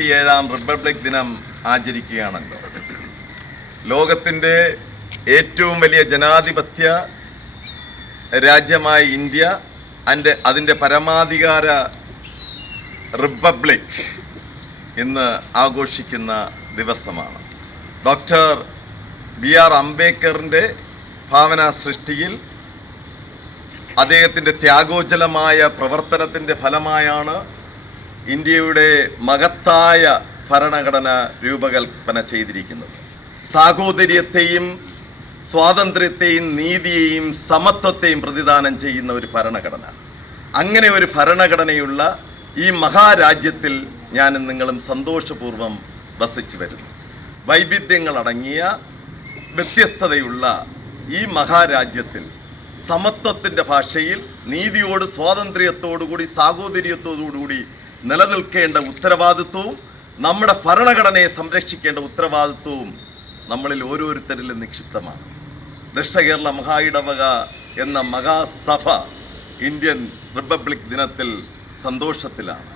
77-ാം republic ദിനം ആചരിക്കുകയാണല്ലോ. ലോകത്തിൻ്റെ ഏറ്റവും വലിയ ജനാധിപത്യ രാജ്യമായ ഇന്ത്യ അതിൻ്റെ പരമാധികാര റിപ്പബ്ലിക് ഇന്ന് ആഘോഷിക്കുന്ന ദിവസമാണ്. ഡോക്ടർ BR അംബേദ്കറിൻ്റെ ഭാവന സൃഷ്ടിയിൽ അദ്ദേഹത്തിൻ്റെ ത്യാഗോജ്ജലമായ പ്രവർത്തനത്തിൻ്റെ ഫലമായാണ് ഇന്ത്യയുടെ മഹത്തായ ഭരണഘടന രൂപകൽപ്പന ചെയ്തിരിക്കുന്നത്. സാഹോദര്യത്തെയും സ്വാതന്ത്ര്യത്തെയും നീതിയെയും സമത്വത്തെയും പ്രതിദാനം ചെയ്യുന്ന ഒരു ഭരണഘടന. അങ്ങനെ ഒരു ഭരണഘടനയുള്ള ഈ മഹാരാജ്യത്തിൽ ഞാനും നിങ്ങളും സന്തോഷപൂർവ്വം വസിച്ചു വരുന്നു. വൈവിധ്യങ്ങളടങ്ങിയ വ്യത്യസ്തതയുള്ള ഈ മഹാരാജ്യത്തിൽ സമത്വത്തിൻ്റെ ഭാഷയിൽ നീതിയോട് സ്വാതന്ത്ര്യത്തോടുകൂടി സാഹോദര്യത്തോടുകൂടി നിലനിൽക്കേണ്ട ഉത്തരവാദിത്വവും നമ്മുടെ ഭരണഘടനയെ സംരക്ഷിക്കേണ്ട ഉത്തരവാദിത്വവും നമ്മളിൽ ഓരോരുത്തരിലും നിക്ഷിപ്തമാണ്. ദക്ഷിണ മഹായിടവക എന്ന മഹാസഭ ഇന്ത്യൻ റിപ്പബ്ലിക് ദിനത്തിൽ സന്തോഷത്തിലാണ്.